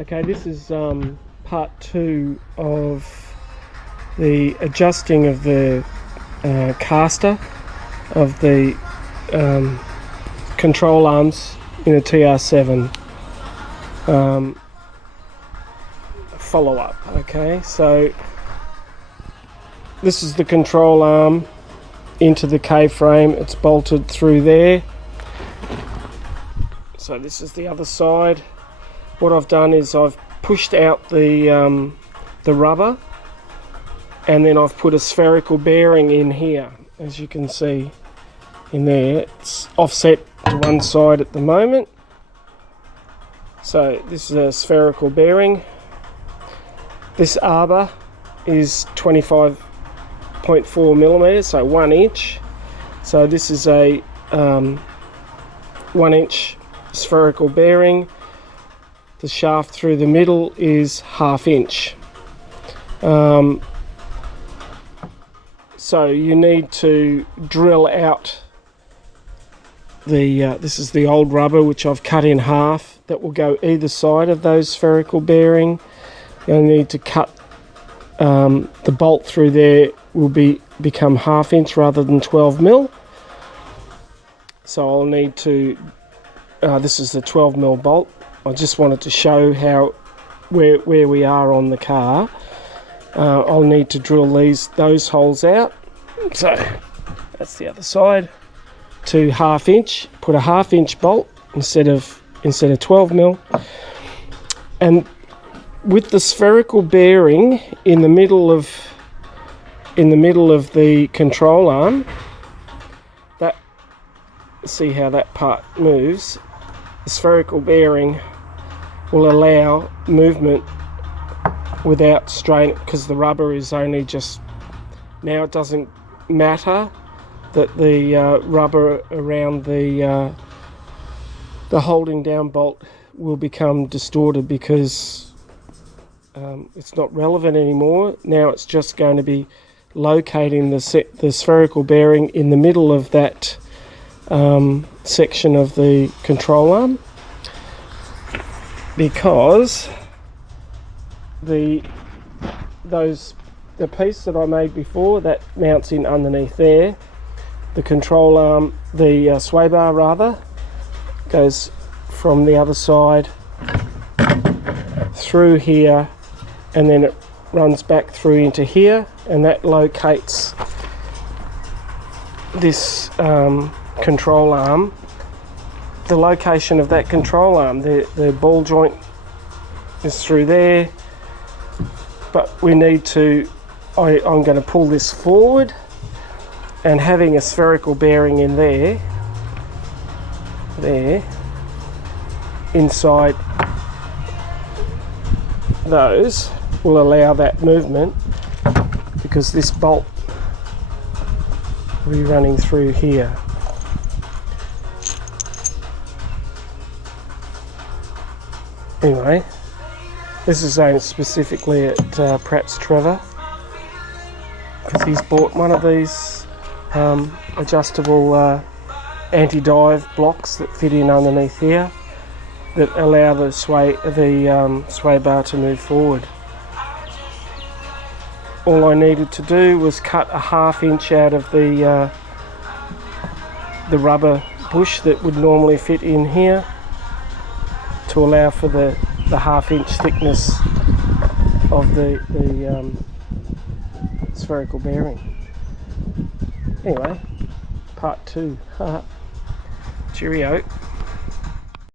Okay, this is part 2 of the adjusting of the caster of the control arms in a TR7 follow-up. Okay, so this is the control arm into the K-frame. It's bolted through there. So this is the other side. What I've done is I've pushed out the rubber, and then I've put a spherical bearing in here. As you can see in there, it's offset to one side at the moment. So this is a spherical bearing. This arbor is 25.4 millimeters, so 1 inch. So this is a 1 inch spherical bearing. The shaft through the middle is 1/2 inch. So you need to drill out the this is the old rubber, which I've cut in half, that will go either side of those spherical bearing. You'll need to cut the bolt through there will become 1/2 inch rather than 12 mil. So I'll need to this is the 12 mil bolt. I just wanted to show where we are on the car. I'll need to drill those holes out. So that's the other side to 1/2 inch. Put a 1/2 inch bolt instead of 12 mil. And with the spherical bearing in the middle of the control arm, see how that part moves. The spherical bearing will allow movement without strain, because the rubber is only just now. It doesn't matter that the rubber around the holding down bolt will become distorted, because it's not relevant anymore. Now it's just going to be locating the spherical bearing in the middle of that section of the control arm, because the piece that I made before that mounts in underneath there, the control arm, the sway bar rather, goes from the other side through here, and then it runs back through into here, and that locates this control arm. The location of that control arm, the ball joint is through there, but we need to, I'm going to pull this forward, and having a spherical bearing in there inside those will allow that movement, because this bolt will be running through here. Anyway, this is aimed specifically at perhaps Trevor, because he's bought one of these adjustable anti-dive blocks that fit in underneath here, that allow the sway bar to move forward. All I needed to do was cut a 1/2 inch out of the rubber bush that would normally fit in here, to allow for the 1/2 inch thickness of the spherical bearing. Anyway, part 2. Cheerio.